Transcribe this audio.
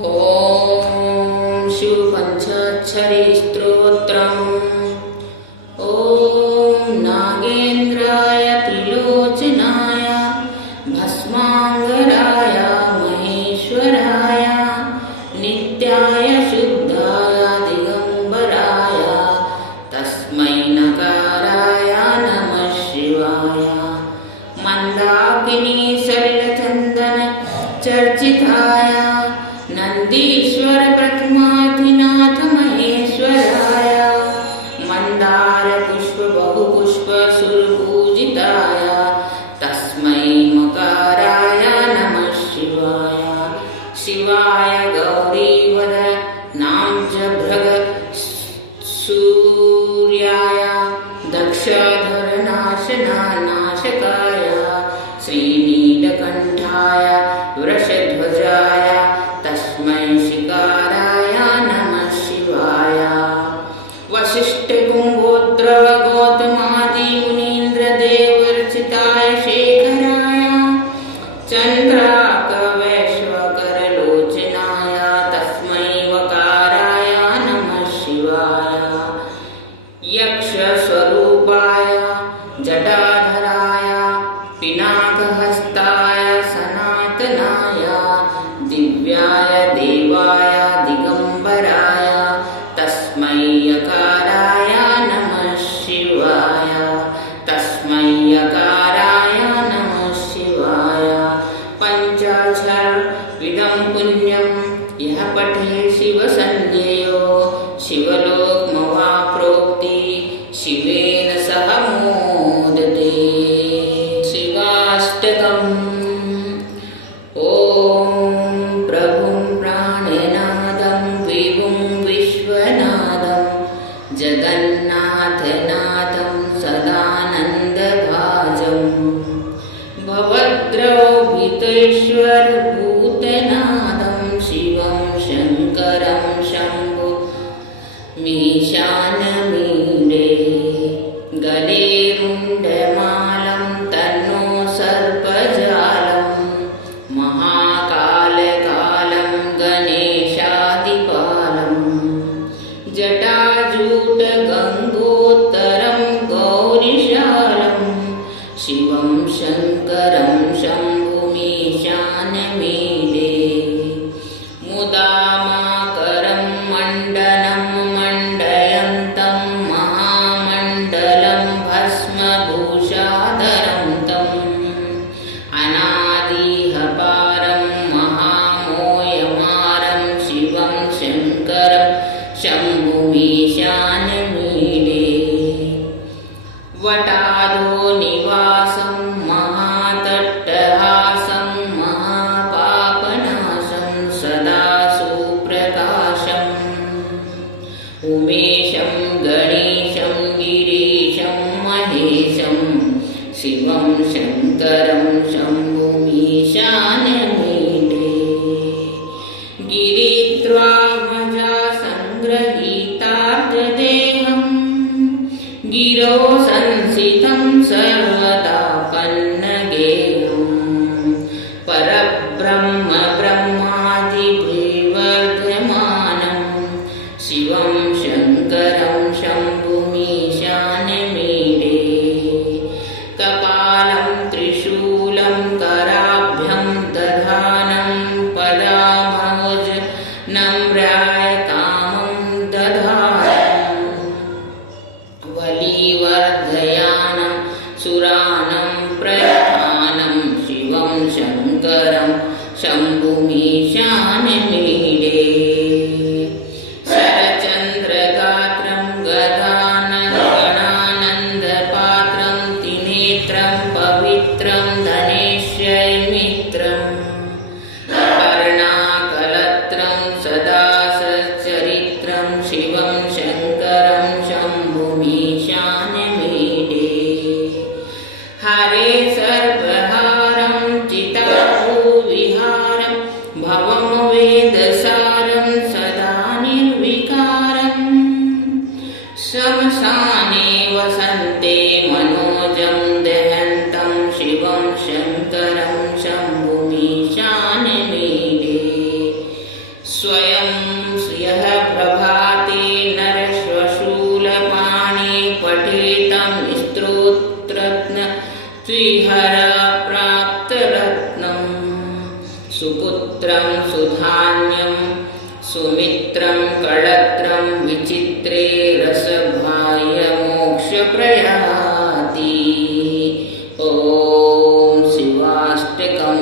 ॐ शिवपञ्चाक्षरी स्तोत्रम्। ॐ नागेन्द्राय त्रिलोचनाय भस्माङ्गराय महेश्वराय नित्याय शुद्धाय दिगम्बराय तस्मै नकाराय नमः शिवाय। मन्दाकिनी सलिलचन्दन चर्चिताय नन्दीश्वर प्रथमाधिनाथ महेश्वराय मंदार पुष्प बहुपुष्प सुरपूजिताय तस्मै मकाराय नमः शिवाय। शिवाय गौरीवद नाम च भृग सूर्याय दक्षधर नाशकाय श्रीनीलकण्ठाय वृषध्वजाय तस्मै शिकाराय नमः शिवाय। वसिष्ठकुम्भोद्रव गौतमादि मुनीन्द्र देवर्चिताय शेखराय चन्द्राकवैश्वकरलोचनाय तस्मै वकाराय नमः शिवाय। यक्षस्वरूपाय जटाधराय पिनाकहस्ताय सनातनाय दिव्याय देवाय दिगम्बराय तस्मै यकाराय नमः शिवाय। तस्मै यकाराय नमः शिवाय। पञ्चाक्षरमिदं पुण्यं यः पठे शिवसंज्ञेयो शिवलोकमवाप्नोति शिवेन सह मोदते। शिवाष्टकम्। जगन्नाथनाथं सदानन्दभाजं भवद्रौभितेश्वरभूतनाथं शिवं शङ्करं शम्भो मीशानमीडे। गलेरुण्डमालं तन्नो सर्पजालं महाकालकालं गणेशादिपालं जटाजूटगङ्गोत्तरं गौरीशालं शिवं शङ्करं शम्भुमीशानमीडे। मुदामाकरं मण्डनं मण्डयन्तं महामण्डलं भस्मभूषाधरं तम् अनादिहपारं महामोयमारं शिवं शङ्करं शम्भुमीशानमीडे। वटादो निवासं महातट्टहासं महापापनाशं सदा सुप्रकाशम् उमेशं गणेशं गिरीशं महेशं शिवं शङ्करं शम्भुमीशानमीडे। गिरिद्वाभजा संग्रहीतार्धदेहं गिरौ संसितं सर्वदा पन्नगेयं परब्रह्म ब्रह्मादिभिर्वर्धमानं शिवं शङ्करं शम्भुमीशानमीडे। कपालं त्रिशूलं कराभ्यं दधानं पदामोज नम्राय कामं दधानं वलिवर्धयानं सुरानं प्रधानं शिवं शङ्करं शम्भुमीशानमीडे। शरचन्द्रगात्रं गणानन्दपात्रं त्रिनेत्रं पवित्रं धनेश्वरमित्रं कर्णाकलत्रं सदा सच्चरित्रं शिवं शङ्करं शम्भुमीशानमीडे। हरे सर्वहारं चिताभूविहारं भवमवे स्वयं यः प्रभाते नरश्वशूलपाणे पठेतं स्तोत्ररत्न त्रिहर प्राप्तरत्नम् सुपुत्रं सुधान्यं सुमित्रं कळत्रं विचित्रे रसबाह्य मोक्षप्रयाति ॐ शिवाष्टकं